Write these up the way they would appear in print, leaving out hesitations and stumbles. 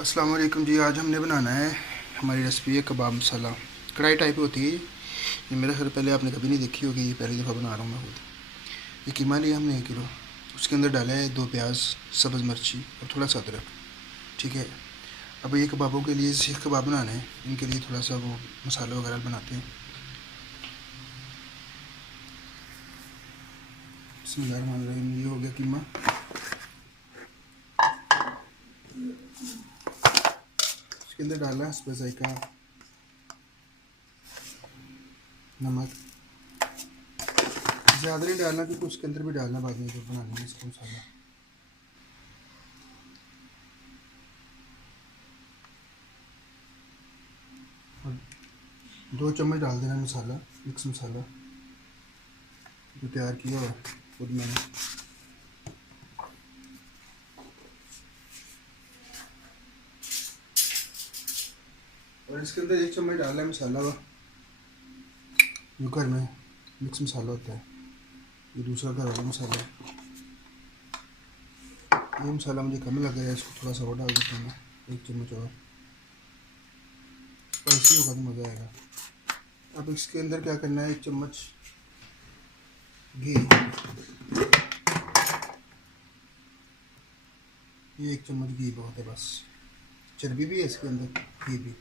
अस्सलाम वालेकुम जी। आज हमने बनाना है, हमारी रेसिपी है कबाब मसाला। कढ़ाई टाइप होती है ये, मेरा ख्याल पहले आपने कभी नहीं देखी होगी, ये पहली दफ़ा बना रहा हूँ मैं खुद। ये कीमा लिया हमने 1 किलो, उसके अंदर डाला है 2 प्याज, सब्ज़ मिर्ची और थोड़ा सा अदरक। ठीक है। अब ये कबाबों के लिए सीख कबाब बनाने हैं, इनके लिए थोड़ा सा वो मसाला वगैरह बनाते हैं। बिस्मिल्लाहिर्रहमानिर्रहीम। ये हो गया कीमा। इसके अंदर डालना है हस्बे ज़ायक़ा नमक। ज़्यादा नहीं डालना क्योंकि उसके अंदर भी डालना बाद में जब बनाने इसका मसाला। और 2 चम्मच डाल देना मसाला, मिक्स मसाला जो तैयार किया हुआ खुद मैंने। और इसके अंदर 1 चम्मच डालना है मसाला वा जो घर में मिक्स मसाला होता है, ये दूसरा घर वाला मसाला है। ये मसाला मुझे कम लग रहा है, इसको थोड़ा सा और डाल देता हूँ मैं, 1 चम्मच और। स्पाइसी होगा तो मज़ा आएगा। अब इसके अंदर क्या करना है, 1 चम्मच घी, ये 1 चम्मच घी बहुत है बस। चर्बी भी है इसके अंदर, घी भी।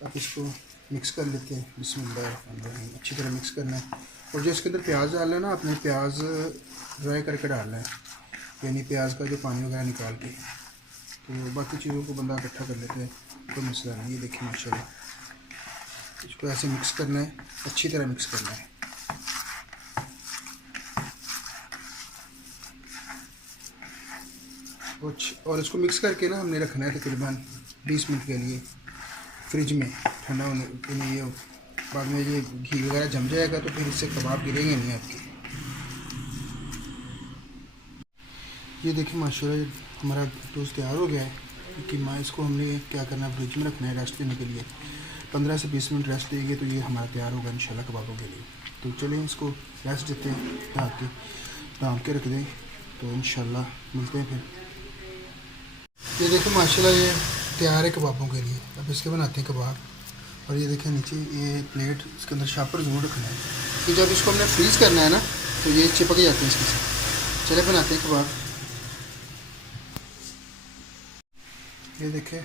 अब इसको मिक्स कर लेते हैं, बिस्मिल्लाह। अच्छी तरह मिक्स करना है। और जो इसके अंदर प्याज डालना है ना, आपने प्याज ड्राई करके डालना है, यानी प्याज का जो पानी वगैरह निकाल के। तो बाकी चीज़ों को बंदा इकट्ठा कर लेते हैं, कोई मसला नहीं। ये देखिए माशाल्लाह, इसको ऐसे मिक्स करना है, अच्छी तरह मिक्स करना है। और इसको मिक्स करके ना हमने रखना है तकरीबन 20 मिनट के लिए फ्रिज में ठंडा होने के लिए। बाद में ये घी वगैरह जम जाएगा तो फिर इससे कबाब गिरेंगे नहीं आपके। ये देखिए माशाल्लाह, ये हमारा टोस्ट तैयार हो गया है कीमा। इसको हमने क्या करना है, फ्रिज में रखना है रेस्ट देने के लिए। 15 से 20 मिनट रेस्ट देंगे तो ये हमारा तैयार होगा इंशाल्लाह कबाबों के लिए। तो चलें इसको रेस्ट देते हैं, ढाँप के रख दें, तो इंशाल्लाह मिलते हैं फिर। ये देखिए माशाल्लाह, ये तैयार है कबाबों के लिए। अब इसके बनाते हैं कबाब। और ये देखिए नीचे ये प्लेट, इसके अंदर शापर ज़रूर रखना है कि जब इसको हमने फ्रीज़ करना है ना तो ये चिपक जाते हैं इसके साथ। चले बनाते हैं कबाब। ये देखिए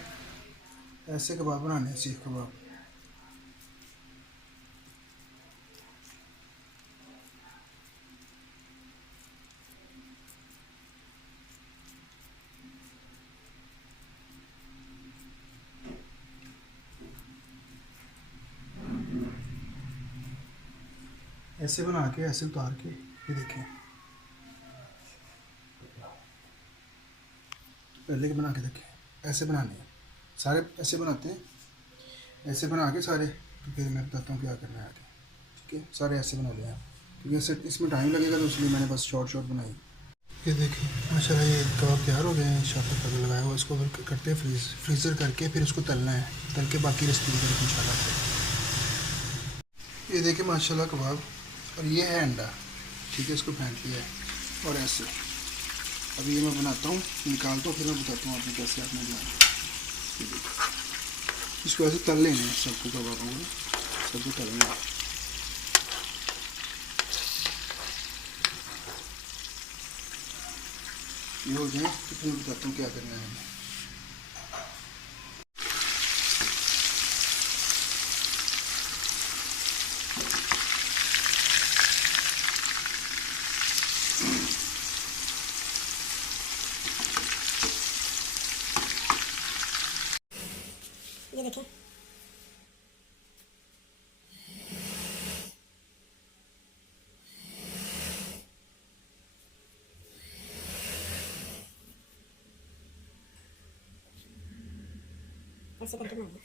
ऐसे कबाब बनाने हैं, सीख कबाब। ऐसे बना के ऐसे उतार के, ये देखें पहले के बना के देखें। ऐसे बनाने हैं सारे, ऐसे बनाते हैं, ऐसे बना के सारे। तो फिर मैं बताता हूँ क्या करना है आगे। ठीक है, सारे ऐसे बना लिया क्योंकि ऐसे इसमें टाइम लगेगा, तो इसलिए मैंने बस शॉर्ट शॉर्ट बनाई। ये देखिए माशाल्लाह, ये कबाब तैयार हो गए हैं। शापर पर लगाया हुआ, इसको फिर करते हैं फ्रीज़र करके, फिर उसको तलना है। तल के बाकी रेसिपी करेंगे इंशाल्लाह। ये देखिए माशाल्लाह कबाब। और ये है अंडा, ठीक है, इसको फेंट लिया है। और ऐसे अभी ये मैं बनाता हूँ, निकालता हूँ, फिर मैं बताता हूँ आपने कैसे आपने बनाना। ये देखिए, इसको ऐसे तल लेना है, सबको कबाबों को सबको तलना है। ये हो जाए तो फिर बताता हूँ क्या करना है। ये देखिए ऐसे करके बनाना।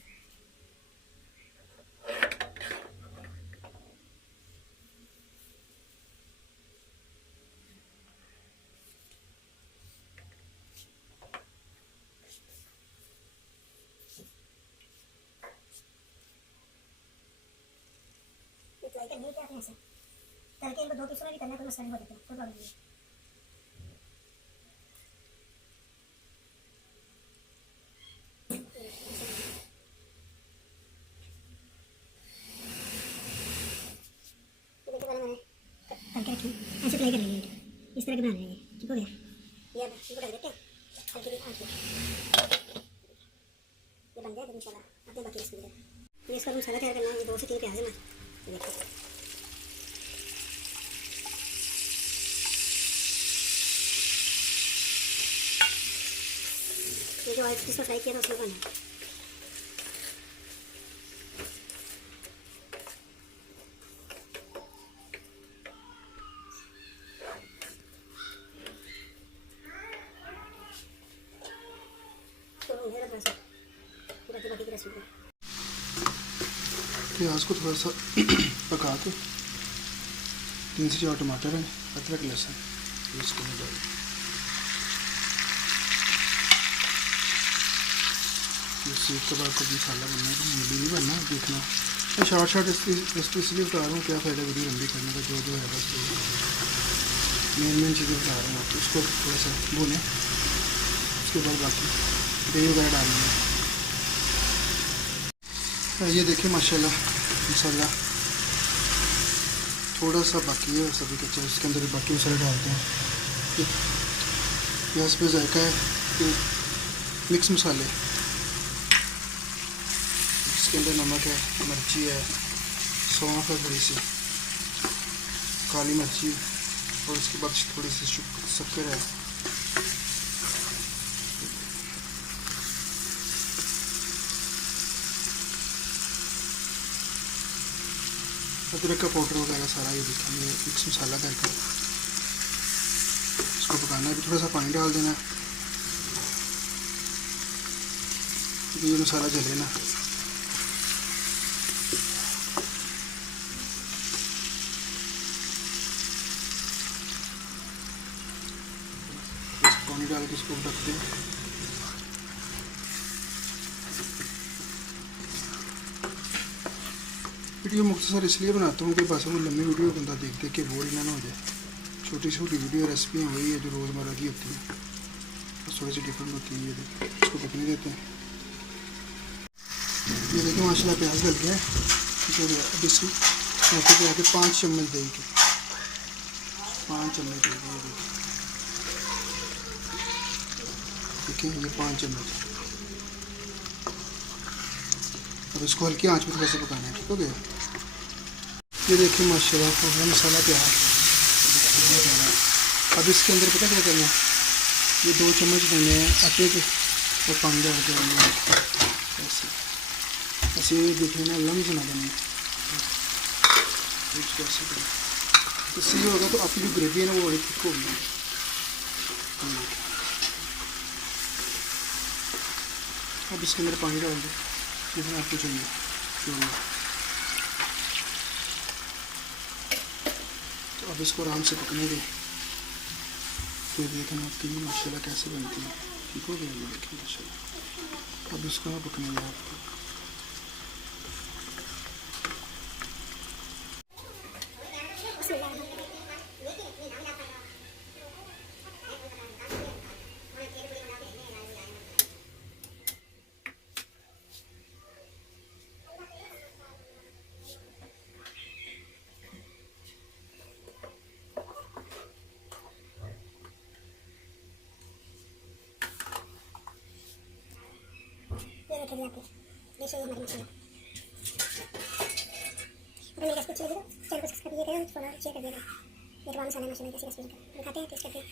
ये ट्राई करनी है क्या आपने, ऐसे तल के इनको 2 पीसों में भी करना, कोई मसला नहीं, हो जाता है, कोई प्रॉब्लम नहीं। फ्राई कर लेंगे, इस तरह के बनाने हैं। ठीक हो गया, ये अब इनको ढक देते हैं हल्की सी आंच पे। ये बन जाए तो इंशाल्लाह अपने बाकी रेसिपी है। ये इसका मसाला तैयार करना है। ये 2 से 3 प्याज है ना, देखो ये जो ऑयल जिसको फ्राई किया था उसमें बना। बाकी की रेसिपी प्याज को थोड़ा सा पका के 3 से 4 टमाटर हैं, अदरक लहसुन इसको में डाल। सीख के बाद कभी मसाला बनना है तो मूली नहीं बनना, देखना। मैं शॉर्ट रेसिपी इसलिए बता रहा हूँ, क्या फ़ायदा वीडियो लंबी करने का। जो है बस मेन चीज़ें बता रहा हूँ आपको। उसको थोड़ा सा भूनें, उसके बाद बाकी दही वगैरह डालेंगे। ये देखिए माशाल्लाह मसाला थोड़ा सा बाकी है सभी कच्चा, उसके अंदर बाकी मसाले डालते हैं। प्याज पे जायका है कि मिक्स मसाले, इसके अंदर नमक है, मिर्ची है, सौंफ है, थोड़ी सी काली मिर्ची, और उसके बाद थोड़ी सी शक्कर है। अदरक का पाउडर वगैरह सारा ये देखेंगे, मिक्स मसाला करके इसको पकाना है। थोड़ा सा पानी डाल देना, ये मसाला जले ना। पानी डाल के इसको ढक दें। वीडियो मुख्तसर इसलिए बनाता हूँ कि बस वो लंबी वीडियो बंदा देख देख के बोर ना हो जाए। छोटी छोटी वीडियो रेसिपियाँ वही है जो रोज़मर्रा की होती हैं, बस थोड़ी सी डिफरेंट होती है। ये देखिए इसको पकने देते हैं। ये देखिए माशाल्लाह प्याज गल गया है। ठीक हो गया। अब इसी आटे पे आके 5 चम्मच दही के, 5 चम्मच दही के, देखिए ये 5 चम्मच। अब इसको हल्की आंच में थोड़ा सा पकाना है। ठीक हो गया। ये देखिए माशाल्लाह हो गया मसाला तैयार। अब इसके अंदर पता क्या करना है, ये 2 चम्मच देने हैं आटे के और पानी डाल के ऐसे ऐसे देखने ना लम्स ना बने। तो सही होगा तो आपकी जो ग्रेवी है ना वो बड़ी थिक होगी। अब इसके अंदर पानी डाल दो जितना आपको चाहिए। तो अब इसको आराम से पकने दें। फिर देखना आपकी माशाल्लाह कैसे बनती है। ठीक हो गया। ये देखिए माशाल्लाह। अब इसको ना पकने दें आपको। ये रखेंगे आपको, जैसे हमारी मसाला। अगर मेरी रेसिपी अच्छी लगी तो चैनल को सब्सक्राइब कीजिएगा, फॉलो शेयर कर दीजिएगा। ये तमाम मसाले माशाल्लाह कैसी रेसिपी दिखाते हैं, टेस्ट करते हैं।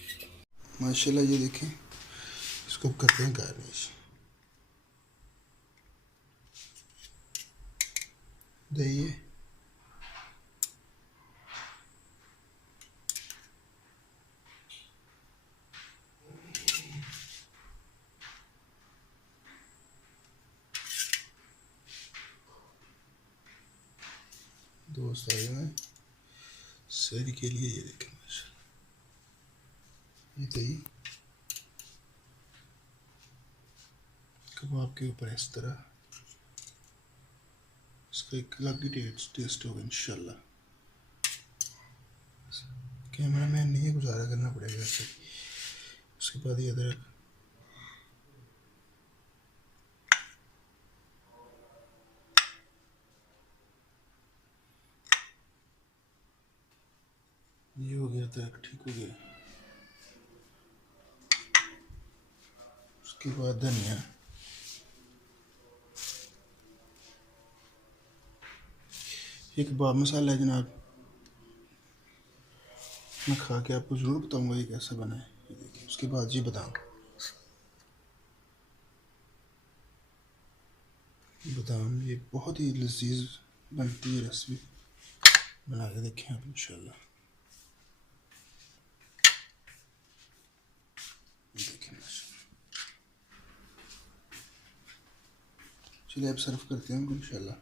माशाल्लाह ये देखें, इसको करते हैं गार्निश। दही है, दोस्त आए हैं सर के लिए। ये देखें माशाल्लाह, ये दही कबाब के ऊपर इस तरह, इसका एक अलग ही टेस्ट होगा इंशाल्लाह। कैमरा मैन नहीं है, गुजारा करना पड़ेगा ऐसे। उसके बाद ये अदरक, ये हो गया देर तक ठीक हो गया। उसके बाद धनिया, ये कबाब मसाला है जनाब, मैं खा के आपको ज़रूर बताऊंगा ये कैसा बना है। ये देखिए, उसके बाद ये बादाम, बादाम ये बहुत ही लजीज बनती है रेसिपी, बना के देखें आप इंशाल्लाह। देखें चलिए अब सर्व करते हैं उनको इंशाल्लाह।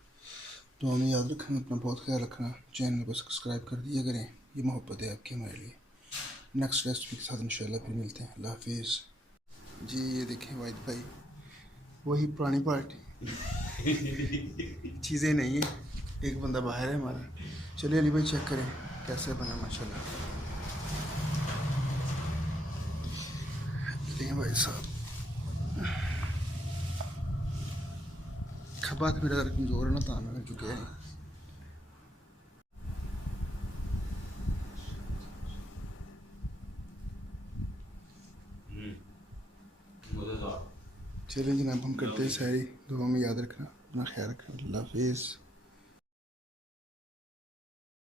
तो हमें याद रखना, अपना बहुत ख्याल रखना, चैनल को सब्सक्राइब कर दिया करें, ये मोहब्बत है आपकी हमारे लिए। नेक्स्ट रेसिपी के साथ इंशाल्लाह फिर मिलते हैं। अल्लाह हाफिज़। जी ये देखें वाहिद भाई, वही पुरानी पार्टी चीज़ें नहीं है, एक बंदा बाहर है हमारा। चलिए अली भाई चेक करें कैसे बना माशाल्लाह। देखें भाई साहब, खबा तो मेरा कमज़ोर है ना, तां मैं चुके हैं। चलिए जनाब हम करते हैं सारी, दुआ में याद रखना, अपना ख्याल रखना। अल्लाह हाफिज़।